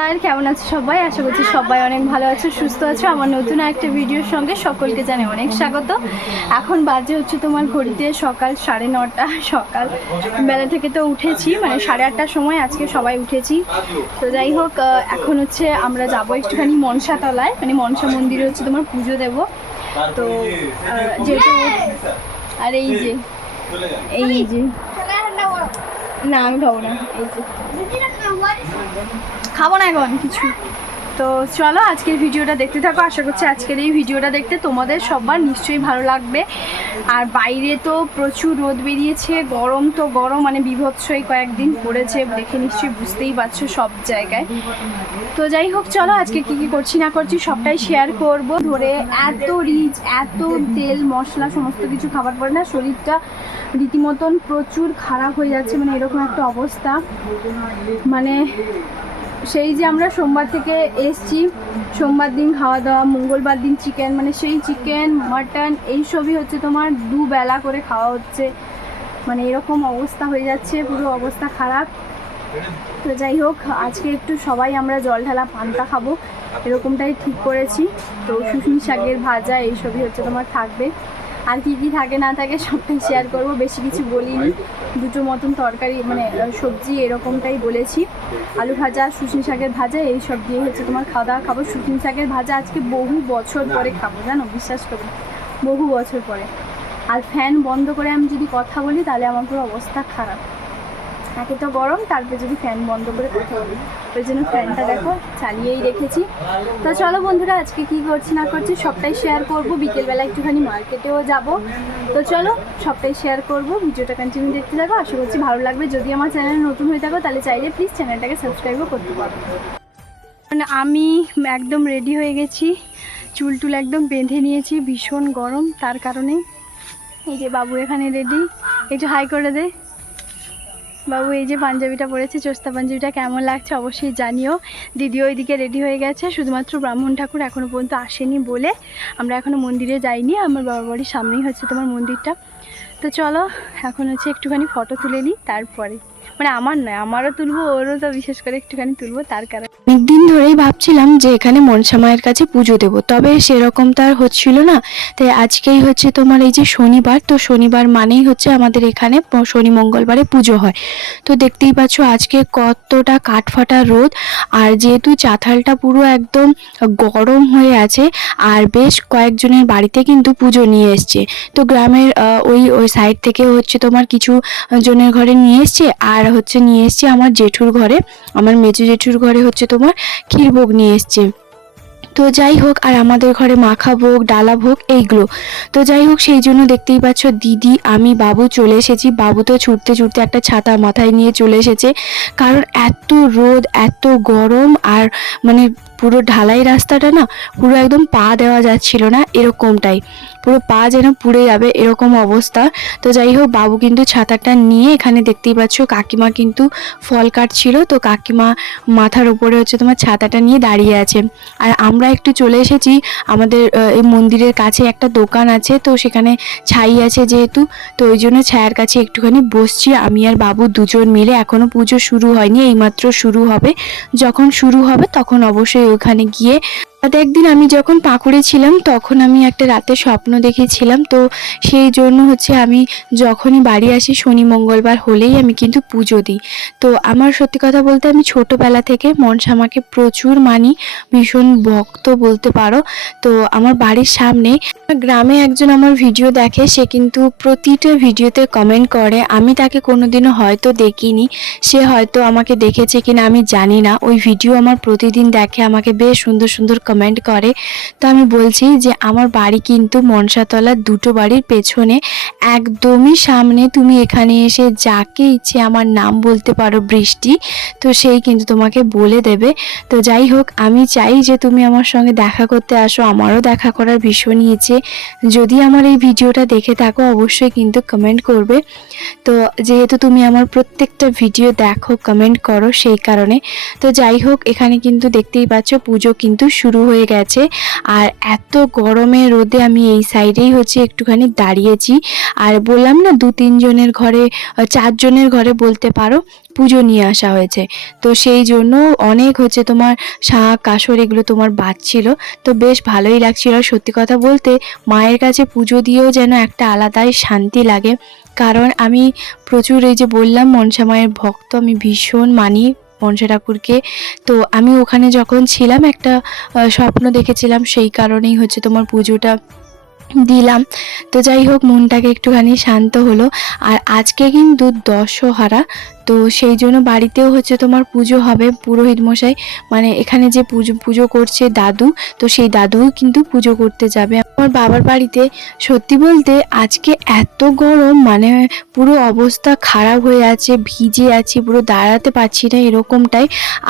আর কেমন আছো সবাই? আশা করছি সবাই অনেক ভালো আছো, সুস্থ আছো। আমার নতুন একটা ভিডিওর সঙ্গে সকলকে জানাই অনেক স্বাগত। এখন বাজে হচ্ছে তোমার ঘড়িতে সকাল 9:30। সকাল বেলা থেকে তো উঠেছি, মানে 8:30টার সময় আজকে সবাই উঠেছি। তো যাই হোক, এখন হচ্ছে আমরা যাব একটুখানি মনসাতলায়, মানে মনসা মন্দিরে হচ্ছে তোমার পুজো দেব। তো যেহেতু আর এই যে না, আমি খাবো না। এই যে খাবো না এখন কিছু। তো চলো আজকের ভিডিওটা দেখতে থাকো। আশা করছি আজকের এই ভিডিওটা দেখতে তোমাদের সবার নিশ্চয়ই ভালো লাগবে। আর বাইরে তো প্রচুর রোদ বেরিয়েছে, গরম তো গরম, মানে বিভৎসই কয়েকদিন পড়েছে, দেখে নিশ্চয়ই বুঝতেই পারছো সব জায়গায়। তো যাই হোক, চলো আজকে কি কি করছি না করছি সবটাই শেয়ার করব। ধরে এত রিচ, এত তেল মশলা সমস্ত কিছু খাবার পরে না শরীরটা রীতিমতন প্রচুর খারাপ হয়ে যাচ্ছে, মানে এরকম একটা অবস্থা। মানে সেই যে আমরা সোমবার থেকে এসছি, সোমবার দিন খাওয়া দাওয়া, মঙ্গলবার দিন চিকেন, মানে সেই চিকেন মাটন এইসবই হচ্ছে তোমার দুবেলা করে খাওয়া হচ্ছে, মানে এরকম অবস্থা হয়ে যাচ্ছে, পুরো অবস্থা খারাপ। তো যাই হোক, আজকে একটু সবাই আমরা জল ঢালা পান্তা খাবো এরকমটাই ঠিক করেছি। তো শুশনি শাকের ভাজা এইসবই হচ্ছে তোমার থাকবে, আর কি কি থাকে না থাকে সবটাই শেয়ার করব। বেশি কিছু বলিনি, দুটো মতন তরকারি মানে সবজি এরকমটাই বলেছি। আলু ভাজা, শুশনি শাকের ভাজা এই সব দিয়ে হচ্ছে তোমার খাওয়া দাওয়া খাবো। শুশনি শাকের ভাজা আজকে বহু বছর পরে খাবো, জানো, বিশ্বাস করো, বহু বছর পরে। আর ফ্যান বন্ধ করে আমি যদি কথা বলি তাহলে আমার পুরো অবস্থা খারাপ। একে তো গরম, তারপরে যদি ফ্যান বন্ধ করে কথা বলি, ওই জন্য ফ্যানটা দেখো চালিয়েই রেখেছি। তো চলো বন্ধুরা, আজকে কি করছি না করছি সবটাই শেয়ার করব। বিকেলবেলা একটুখানি মার্কেটেও যাব। তো চলো সবটাই শেয়ার করব, ভিডিওটা কন্টিনিউ দেখতে থাকো। আশা করছি ভালো লাগবে। যদি আমার চ্যানেল নতুন হয়ে থাকো তাহলে চাইলে প্লিজ চ্যানেলটাকে সাবস্ক্রাইবও করতে পারো। মানে আমি একদম রেডি হয়ে গেছি, চুল টুল একদম বেঁধে নিয়েছি, ভীষণ গরম তার কারণে। এই যে বাবু এখানে রেডি, একটু হাই করে দে বাবু। এই যে পাঞ্জাবিটা পরেছে, চোস্তা পাঞ্জাবিটা, কেমন লাগছে অবশ্যই জানিও। দিদিও ওইদিকে রেডি হয়ে গেছে, শুধুমাত্র ব্রাহ্মণ ঠাকুর এখনও পর্যন্ত আসেনি বলে আমরা এখনও মন্দিরে যাইনি। আমার বাবার বাড়ির সামনেই হচ্ছে তোমার মন্দিরটা। তো চলো এখন হচ্ছে একটুখানি ফটো তুলে নিই, তারপরে মানে আমার নয়, আমারও তুলবো, ওরও তো বিশেষ করে একটুখানি তুলবো। তার কারণে অনেকদিন ধরেই ভাবছিলাম যে এখানে মনসা মায়ের কাছে পুজো দেবো, তবে সেরকম তার হচ্ছিল না। তাই আজকেই হচ্ছে তোমার এই যে শনিবার, তো শনিবার মানেই হচ্ছে আমাদের এখানে শনি মঙ্গলবারে পুজো হয়। তো দেখতেই পাচ্ছ আজকে কতটা কাঠফাটা রোদ, আর যেহেতু চাতালটা পুরো একদম গরম হয়ে আছে, আর বেশ কয়েকজনের বাড়িতে কিন্তু পুজো নিয়ে এসছে। তো গ্রামের ওই সাইড থেকে হচ্ছে তোমার কিছু জনের ঘরে নিয়ে এসছে, আর হচ্ছে নিয়ে এসছে আমার জেঠুর ঘরে, আমার মেজো জেঠুর ঘরে হচ্ছে তোমার ক্ষীরভোগ নিয়ে এসছে। তো যাই হোক, আর আমাদের ঘরে মাখা ভোগ, ডালা ভোগ এইগুলো। তো যাই হোক, সেই জন্য দেখতেই পাচ্ছ দিদি, আমি, বাবু চলে এসেছি। বাবু তো ছুটতে ছুটতে একটা ছাতা মাথায় নিয়ে চলে এসেছে, কারণ এত রোদ, এত গরম, আর মানে পুরো ঢালাই রাস্তাটা না, পুরো একদম পা দেওয়া যাচ্ছিল না, এরকমটাই পুরো পা যেন পুড়ে যাবে এরকম অবস্থা। তো যাই হোক, বাবু কিন্তু ছাতাটা নিয়ে, এখানে দেখতেই পাচ্ছ কাকিমা কিন্তু ফল কাটছিল, তো কাকিমা মাথার উপরে হচ্ছে তোমার ছাতাটা নিয়ে দাঁড়িয়ে আছে। আর আমরা একটু চলে এসেছি, আমাদের এই মন্দিরের কাছে একটা দোকান আছে, তো সেখানে ছাই আছে যেহেতু, তো ওই জন্য ছায়ার কাছে একটুখানি বসছি আমি আর বাবু দুজন মিলে। এখনো পুজো শুরু হয়নি, এইমাত্র শুরু হবে। যখন শুরু হবে তখন অবশ্যই ওখানে গিয়ে, একদিন আমি যখন পাকুড়ে ছিলাম তখন আমি একটা রাতে স্বপ্ন দেখেছিলাম, তো সেই জন্য হচ্ছে আমি যখনই বাড়ি আসি শনি মঙ্গলবার হলেই আমি কিন্তু পুজো দিই। তো আমার সত্যি কথা বলতে আমি ছোটোবেলা থেকে মনসা মাকে প্রচুর মানি, ভীষণ ভক্ত বলতে পারো। তো আমার বাড়ির সামনে গ্রামে একজন আমার ভিডিও দেখে, সে কিন্তু প্রতিটা ভিডিওতে কমেন্ট করে। আমি তাকে কোনোদিনও হয়তো দেখিনি, সে হয়তো আমাকে দেখেছে কিনা আমি জানি না। ওই ভিডিও আমার প্রতিদিন দেখে, আমাকে বেশ সুন্দর সুন্দর কমেন্ট করে। তো আমি বলছি যে আমার বাড়ি কিন্তু মনসাতলার দুটো বাড়ির পেছনে, একদমই সামনে। তুমি এখানে এসে যাকে ইচ্ছে আমার নাম বলতে পারো, বৃষ্টি, তো সেই কিন্তু তোমাকে বলে দেবে। তো যাই হোক, আমি চাই যে তুমি আমার সঙ্গে দেখা করতে আসো, আমারও দেখা করার ভীষণ ইচ্ছে। যদি আমার এই ভিডিওটা দেখে থাকো অবশ্যই কিন্তু কমেন্ট করবে। তো যেহেতু তুমি আমার প্রত্যেকটা ভিডিও দেখো, কমেন্ট করো, সেই কারণে। তো যাই হোক, এখানে কিন্তু দেখতেই পাচ্ছ পুজো কিন্তু শুরু হয়ে গেছে। আর এত গরমে রোদে আমি এই সাইডেই হচ্ছে একটুখানি দাঁড়িয়েছি। আর বললাম না 2-3 জনের ঘরে, 4 জনের ঘরে বলতে পারো পুজো নিয়ে আসা হয়েছে। তো সেই জন্য অনেক হচ্ছে তোমার শাঁখ কাসর এগুলো তোমার বাজছিল। তো বেশ ভালোই লাগছিল। সত্যি কথা বলতে মায়ের কাছে পুজো দিয়েও যেন একটা আলাদাই শান্তি লাগে। কারণ আমি প্রচুর, এই যে বললাম, মনসা মায়ের ভক্ত, আমি ভীষণ মানি মনসা ঠাকুরকে। তো আমি ওখানে যখন ছিলাম একটা স্বপ্ন দেখেছিলাম, সেই কারণেই হচ্ছে তোমার পুজোটা দিলাম। তো যাই হোক, মনটাকে একটুখানি শান্ত হলো। আর আজকে কিন্তু দশহারা, তো সেই জন্য বাড়িতেও হচ্ছে তোমার পুজো হবে। পুরোহিত মশাই মানে এখানে যে পুজো করছে দাদু, তো সেই দাদুও কিন্তু পুজো করতে যাবে আমার বাবার বাড়িতে। সত্যি বলতে আজকে এত গরম, মানে পুরো অবস্থা খারাপ হয়ে আছে, ভিজে আছি, পুরো দাঁড়াতে পারছি না এরকমটাই।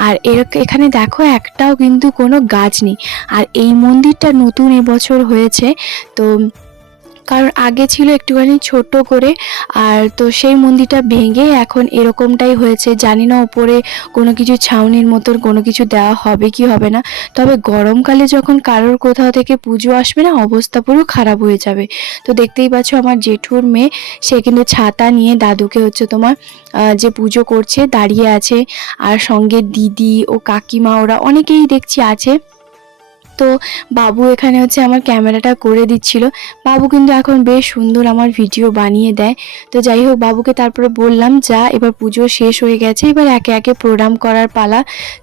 আর এখানে দেখো একটাও কিন্তু কোনো গাছ নেই। আর এই মন্দিরটা নতুন এবছর হয়েছে, তো কারণ আগে ছিল একটুখানি ছোট করে। আর তো সেই মন্দিরটা ভেঙে এখন এরকমটাই হয়েছে। জানি না উপরে কোনো কিছু ছাউনির মতন কোনো কিছু দেওয়া হবে কি হবে না। তবে গরমকালে যখন কারোর কোথাও থেকে পুজো আসবে না, অবস্থা পুরো খারাপ হয়ে যাবে। তো দেখতেই পাচ্ছ আমার জেঠুর মেয়ে, সে কিন্তু ছাতা নিয়ে দাদুকে হচ্ছে তোমার যে পুজো করছে দাঁড়িয়ে আছে। আর সঙ্গে দিদি ও কাকিমা ওরা অনেকেই দেখছি আছে। তো বাবু এখানে হচ্ছে আমার ক্যামেরাটা করে দিচ্ছিল। বাবু কিন্তু এখন বেশ সুন্দর আমার ভিডিও বানিয়ে দেয়। তো যাই হোক, বাবুকে তারপরে বললাম যা, এবার পুজো শেষ হয়ে গেছে, এবার একে একে প্রণাম করার পালা।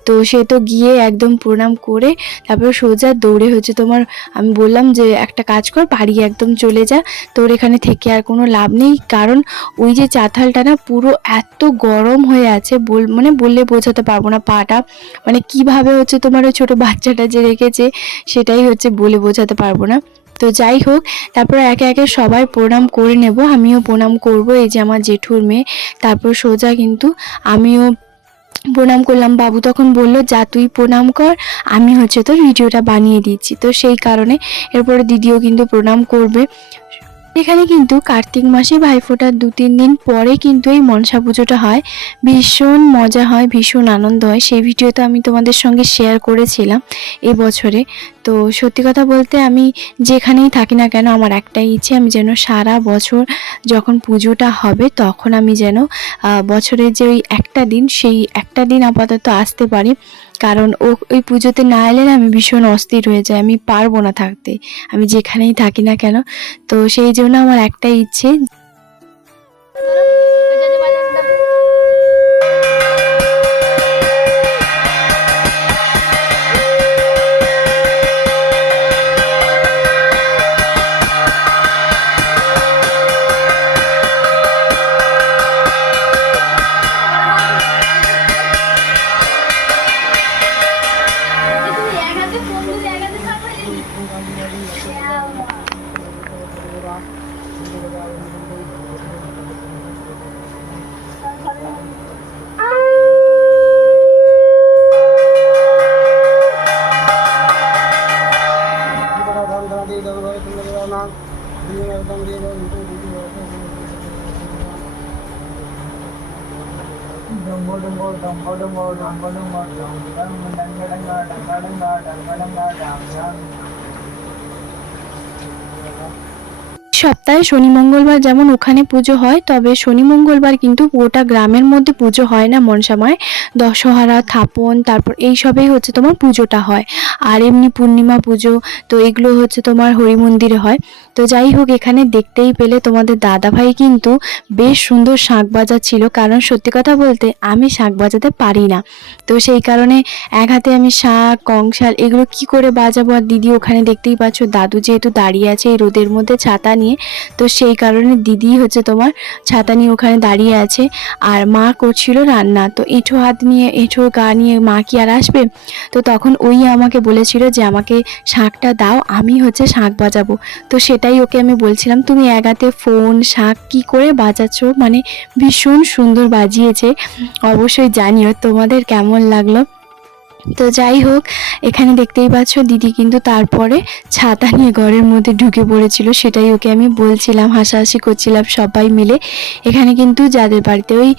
তো সে তো গিয়ে একদম প্রণাম করে তারপরে সোজা দৌড়ে হচ্ছে তোমার, আমি বললাম যে একটা কাজ কর, বাড়ি একদম চলে যা, তোর এখানে থেকে আর কোনো লাভ নেই। কারণ ওই যে চাতালটা না পুরো এত গরম হয়ে আছে, মানে বললে বোঝাতে পারবো না। পাটা মানে কিভাবে হচ্ছে তোমার ওই ছোটো বাচ্চাটা যে রেখেছে, সেটাই হচ্ছে বলে বোঝাতে পারবো না। তো যাই হোক, তারপর একে একে সবাই প্রণাম করে নেব, আমিও প্রণাম করব। এই যে আমার জেঠুর মেয়ে, তারপর সোজা কিন্তু আমিও প্রণাম করলাম। বাবু তখন বলল যা তুই প্রণাম কর, আমি হচ্ছে তোর ভিডিওটা বানিয়ে দিচ্ছি। তো সেই কারণে এরপরে দিদিও কিন্তু প্রণাম করবে। এখানে কিন্তু কার্তিক মাসে ভাইফোঁটার 2-3 দিন পরে কিন্তু এই মনসা পুজোটা হয়। ভীষণ মজা হয়, ভীষণ আনন্দ হয়। সেই ভিডিও তো আমি তোমাদের সঙ্গে শেয়ার করেছিলাম এবছরে। তো সত্যি কথা বলতে আমি যেখানেই থাকি না কেন, আমার একটাই ইচ্ছে, আমি যেন সারা বছর যখন পুজোটা হবে তখন আমি যেন বছরের যে ওই একটা দিন, সেই একটা দিন আপাতত আসতে পারি। কারণ ওই পুজোতে না এলে না আমি ভীষণ অস্থির হয়ে যাই, আমি পারবো না থাকতে, আমি যেখানেই থাকি না কেন। তো সেই জন্য আমার একটাই ইচ্ছে। সপ্তাহে শনি মঙ্গলবার যেমন ওখানে পুজো হয়, তবে শনি মঙ্গলবার কিন্তু গোটা গ্রামের মধ্যে পুজো হয় না মনসামায়। দশহারা, থাপন, তারপর এই সবেই হচ্ছে তোমার পুজোটা হয়। আর এমনি পূর্ণিমা পুজো তো এগুলো হচ্ছে তোমার হরি মন্দিরে হয়। তো যাই হোক, এখানে দেখতেই পেলে তোমাদের দাদাভাই কিন্তু বেশ সুন্দর শাঁখ বাজাচ্ছিল। কারণ সত্যি কথা বলতে আমি শাঁখ বাজাতে পারি না, তো সেই কারণে এক হাতে আমি শাঁখ, কংসাল এগুলো কি করে বাজাবো। আর দিদি ওখানে দেখতেই পাচ্ছ, দাদু যেহেতু দাঁড়িয়ে আছে এই রোদের মধ্যে ছাতা নিয়ে, তো সেই কারণে দিদি হচ্ছে তোমার ছাতা নিয়ে ওখানে দাঁড়িয়ে আছে। আর মা করছিল রান্না, তো এঁঠো হাত নিয়ে, এঁঠো গা নিয়ে মা কি আর আসবে। তো তখন ওই আমাকে বলেছিল যে আমাকে শাঁখটা দাও, আমি হচ্ছে শাঁখ বাজাবো। তো সেটাই ওকে আমি বলছিলাম, তুমি এক হাতে ফোন, শাঁখ কি করে বাজাচ্ছ, মানে ভীষণ সুন্দর বাজিয়েছে। অবশ্যই জানিও তোমাদের কেমন লাগলো। তো যাই হোক, এখানে দেখতেই পাচ্ছ দিদি কিন্তু তারপরে ছাতা নিয়ে ঘরের মধ্যে ঢুকে পড়েছিল, সেটাই ওকে আমি বলছিলাম, হাসাহাসি করছিলাম সবাই মিলে। এখানে কিন্তু যাদের বাড়িতে ওই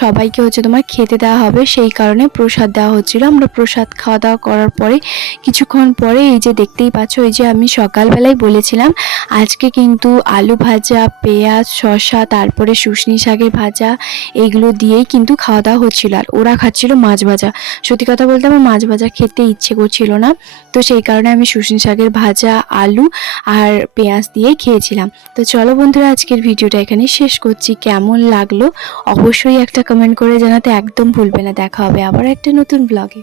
সবাইকে হচ্ছে তোমার খেতে দেওয়া হবে, সেই কারণে প্রসাদ দেওয়া হচ্ছিল। আমরা প্রসাদ খাওয়া দাওয়া করার পরে কিছুক্ষণ পরে এই যে দেখতেই পাচ্ছ, এই যে আমি সকালবেলায় বলেছিলাম আজকে কিন্তু আলু ভাজা, পেঁয়াজ, শসা, তারপরে শুশনি শাকের ভাজা, এইগুলো দিয়েই কিন্তু খাওয়া দাওয়া হচ্ছিল। আর ওরা খাচ্ছিল মাছ ভাজা। সত্যি কথা বলতে আমার মাছ ভাজা খেতে ইচ্ছে করছিল না, তো সেই কারণে আমি শুশনি শাকের ভাজা, আলু আর পেঁয়াজ দিয়েই খেয়েছিলাম। তো চলো বন্ধুরা, আজকের ভিডিওটা এখানে শেষ করছি। কেমন লাগলো অবশ্যই একটা কমেন্ট করে জানাতে একদম ভুলবে না। দেখা হবে আবার একটা নতুন ব্লগে।